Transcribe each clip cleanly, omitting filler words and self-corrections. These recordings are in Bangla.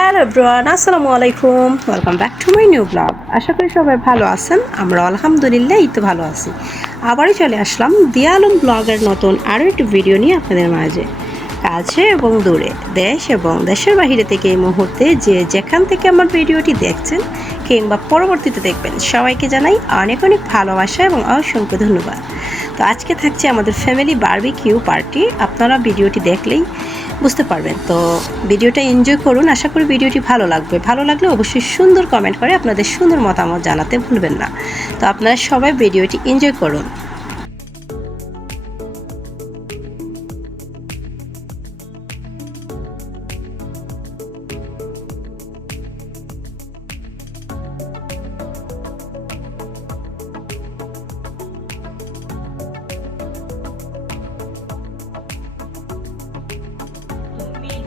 হ্যালো এভরিওয়ান, আসসালামু আলাইকুম। Welcome back to my new blog. আশা করি সবাই ভালো আছেন। আমরা আলহামদুলিল্লাহ এই তো ভালো আছি। আবারই চলে আসলাম দিয়া আলম ব্লগের নতুন আরও একটি ভিডিও নিয়ে আপনাদের মাঝে। কাছে এবং দূরে, দেশ এবং দেশের বাহিরে থেকে এই মুহূর্তে যে যেখান থেকে আমার ভিডিওটি দেখছেন কিংবা পরবর্তীতে দেখবেন, সবাইকে জানাই অনেক অনেক ভালোবাসা এবং অসংখ্য ধন্যবাদ। তো আজকে থাকছে আমাদের ফ্যামিলি বারবিকিউ পার্টি। আপনারা ভিডিওটি দেখলেই বুঝতে পারবেন। তো ভিডিওটা এনজয় করুন। আশা করি ভিডিওটি ভালো লাগবে। ভালো লাগলে অবশ্যই সুন্দর কমেন্ট করে আপনাদের সুন্দর মতামত জানাতে ভুলবেন না। তো আপনারা সবাই ভিডিওটি এনজয় করুন।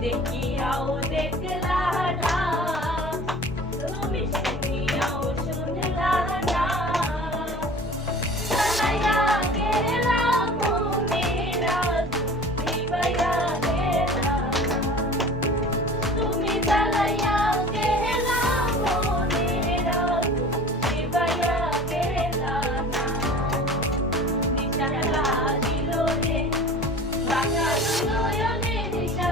দেখিয়াও দেখলা না, তুমি শুনিয়াও শুনলা না, চালাইয়া গেলা মনেরা দিবাইয়া গেলা, তুমি চালাইয়া গেলা মনেরা দিবাইয়া গেলা না, নিশা লাগিল রে বাঁকা নয়নে নিশা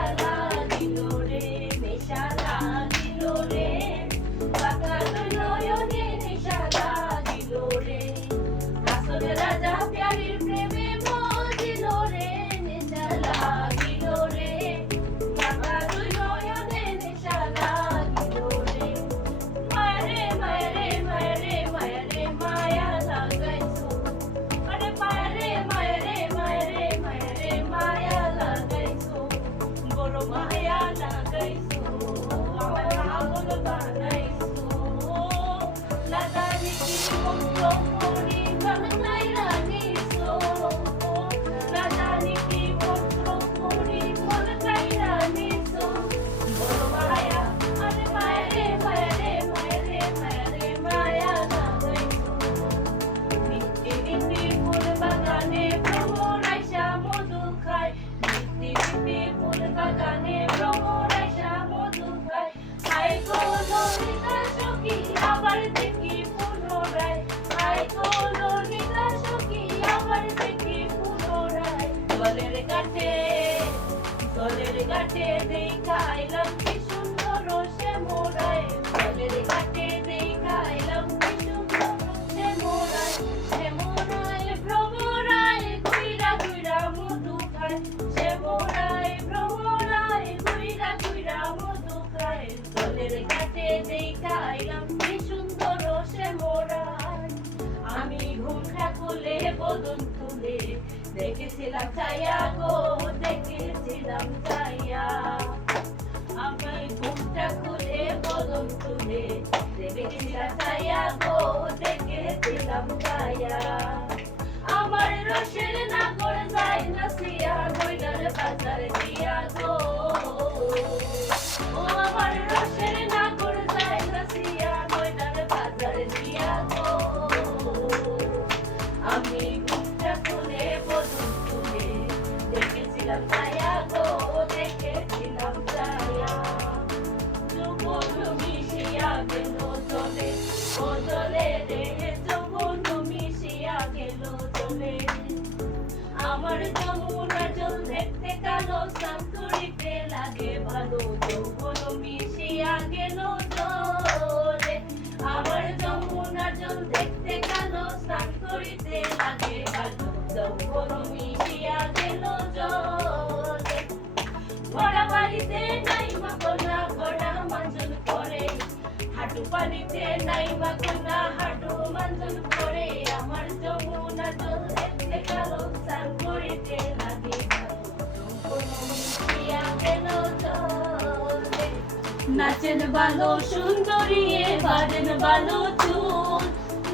দলের ঘাটে দেখাইলাম কি সুন্দর সে মোরায়, দলের ঘাটে দেখাইলাম কি সুন্দর সে মোরায়, সে মোরায় ভ্রমরায় ঘুইরা ঘুইরা মধু খায়, সে মোরায় ভ্রমরায় ঘুইরা ঘুইরা মধু খায়, দলের ঘাটে দেখাইলাম কি সুন্দর সে মোরায়। আমি ঘুমটা খুলে বদন তুলে দেখেছিলাম ছায়া গো, দেখেছিলাম ছায়া, আমি ঘুমটা খুলে বদন তুলে দেখেছিলাম ছায়া গো, দেখেছিলাম ছায়া, আমার রসের নাগর যায় না সিয়া গইনার বাজার দিয়া গো, ও আমার রসের নাগর যায় না সিয়া গইনার বাজার দিয়া গো, আমি ঘুমটা খুলে বদন তুলে দেখেছিলাম ছায়া গো, দেখেছিলাম ছায়া, যৌবন মিশিয়া গেল জলে, ও জলে রে যৌবন মিশিয়া গেল জলে, আমার যমুনা জল দেখতে কালো স্নান করিতে লাগে ভালো, যৌবন মিশিয়া গেল জলে, আমার যমুনা জল দেখতে কালো স্নান করিতে লাগে ভালো, যৌবন মিশিয়া গেল জলে, ঘোড়া বাড়িতে নাই মা কোনা ঘোড়া মাঞ্জন করে, হাঁটু পানিতে নাই মা কোনা হাঁটু মাঞ্জন করে, আমার যমুনা জল দেখতে কালো স্নান করিতে লাগে ভালো, যৌবন মিশিয়া গেল জলে, নাচেন ভালো সুন্দরী বাঁধেন ভালো চুল,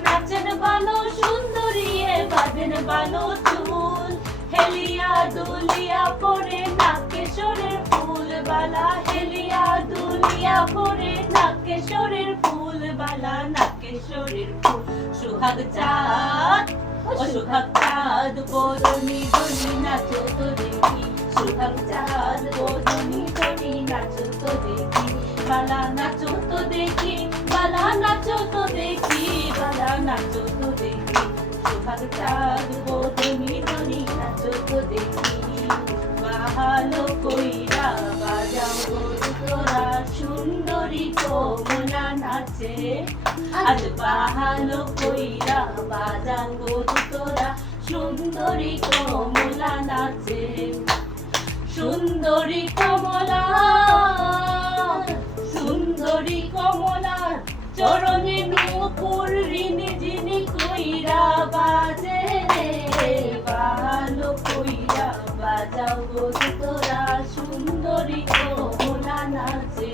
নাচেন ভালো সুন্দরী বাঁধেন ভালো চুল, হেলিয়া দুলিয়া পরে নাকেশ্বরের ফুল বালা, হেলিয়া দুলিয়া পরে নাকেশ্বরের ফুল বালা, নাকেশ্বরের ফুল সুহাগ চাঁদ, ও সুহাগ চাঁদ বরণী ধনী নাচো তো দেখি, সুহাগ চাঁদ বরণী ধনী নাচো তো দেখি, বালা নাচো তো দেখি, বালা নাচো তো দেখি, বালা নাচো তো দেখি, সোহাগ চাঁদ বদনি ধনি নাচো তো দেখি। ভালো কইরা বাজাও গো তোরা, সুন্দরী কমলা নাচে। আজ ভালো কইরা বাজাও গো তোরা, সুন্দরী কমলা নাচে। সুন্দরী কমলা, সুন্দরী কমলা, চরণে নূপুর রিনি ঝিনি কইরা বাজে রে। ভালো কইরা বাজাও গো তোরা, সুন্দরী কমলা নাচে।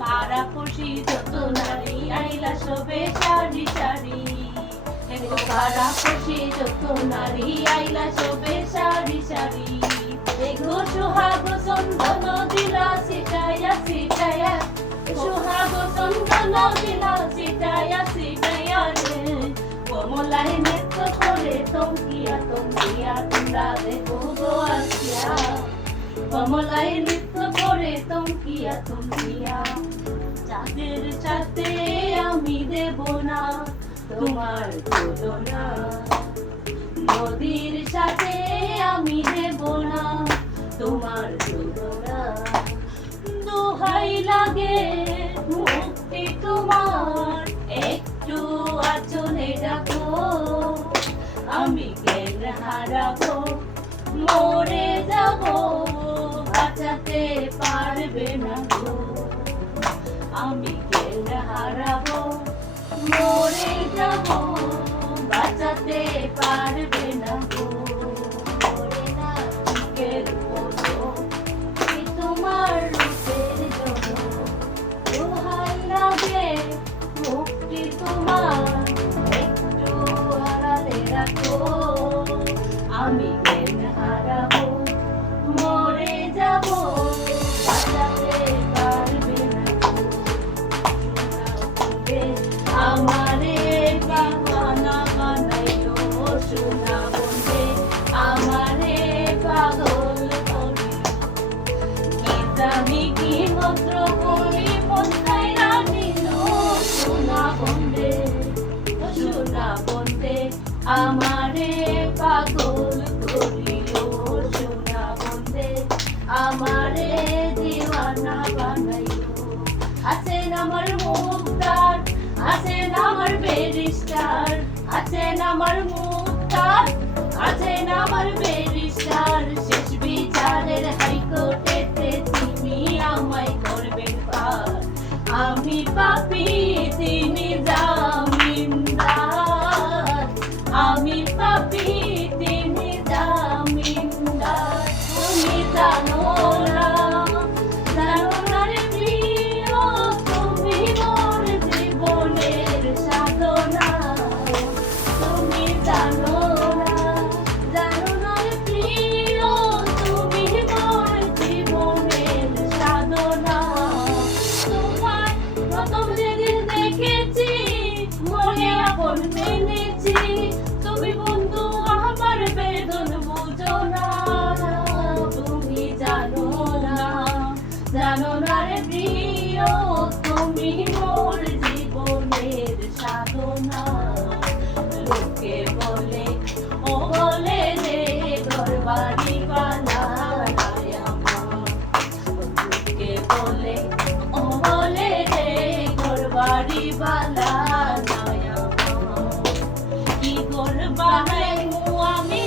পাড়া পড়শি যত নারী আইলা সবে সারি সারি, পাড়া পড়শি যত নারী আইলা সবে সারি সারি। এগো সোহাগ চন্দন দিলা সিটায়া সিটায়া, সোহাগ চন্দন দিলা সিটায়া সিটায়া রে। কমলায় নৃত্য করে তমকিয়া তমকিয়া, তোমরা দেখো গো আসিয়া। কমলায় নৃত্য করে তমকিয়া তমকিয়া। চাঁদের সাথে আমি দেব না তোমার তুলনা, নদীর সাথে আমি দেব না তোমার তুলনা। দোহাই লাগে মুক্তি তোমার, একটু আঁচলে ডাকো। আমি জ্ঞান হারাবো, মরে যাব, বাঁচাতে পারবে না গো। আমি জ্ঞান হারাবো, মরে যাব, বাঁচাতে পারবে না গো। মরে না চিকের মতো কি তোমার রূপের জন্য, দোহাই লাগে মুক্তি তোমার, একটু আড়ালে রাখো। আমি জ্ঞান হারাবো, মরে যাব, বাঁচাতে পারবে না গো। আমারে বাগানা বানাইলো সোনা বন্ধে, আমারে পাগল করিল। কি জানি কি মন্ত্র করি পন্থায় রাখিল সোনা বন্ধে, সোনা বন্ধে। আমারে পাগল করিল সোনা বন্ধে, আমারে দিওয়ানা বানাইল। আছেন আমার মুক্তার, আছেন আমার ব্যারিস্টার, আছেন আমার মুক্তার, আছেন আমার ব্যারিস্টার। শেষ বিচারের হাইকোর্টেতে তিনি আমায় করবেন পার। আমি পাপী তিনি জামিনদার, আমি পাপী তিনি জামিনদার। তুমি জানো না, জানো না রে প্রিয়, তুমি মোর জীবনের সাধনা। তুমি জানো না, জানো না রে প্রিয়, তুমি মোর জীবনের সাধনা। তোমার প্রথম যেদিন দেখেছি, মনে আপন মেনেছি, তুমি বন্ধু আমার বেদন বুঝো না। তুমি জানো না, জানো না রে প্রিয়, তুমি মোর জীবনের সাধনা। লোকে বলে ও বলে রে ঘরবাড়ি বানায় আমার, লোকে বলে ও বলে রে ঘরবাড়ি বানায় আমার। কি ঘর বানাইমু আমি,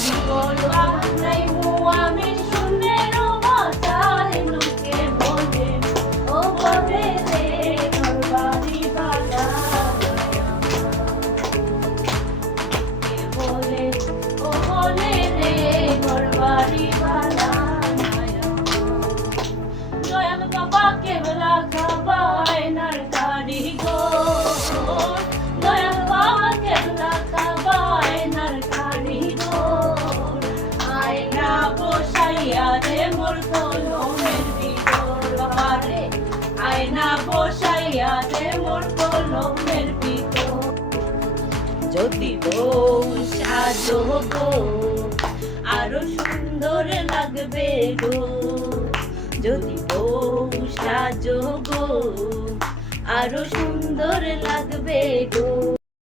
কি ঘর বানাইমু আমি, শূন্যের মাথায় লোকে বলে ও বলে রে ঘরবাড়ি বানায় আমার। কে বলে ও বলে রে ঘরবাড়ি বানায় আমার। দয়াল বাবা কেবলা খাবায় নার কারিগর, দয়াল বাবা কেবলা খাবায় নার কারিগর। আয়না বসাইয়া রে মোর কলমের ভিতর, বাবারে আয়না বসাইয়া রে মোর কলমের ভিতর। যদি বউ সাজো গো আরো সুন্দর লাগবে গো, যদি বউ সাজো গো, আরো সুন্দর লাগবে গো।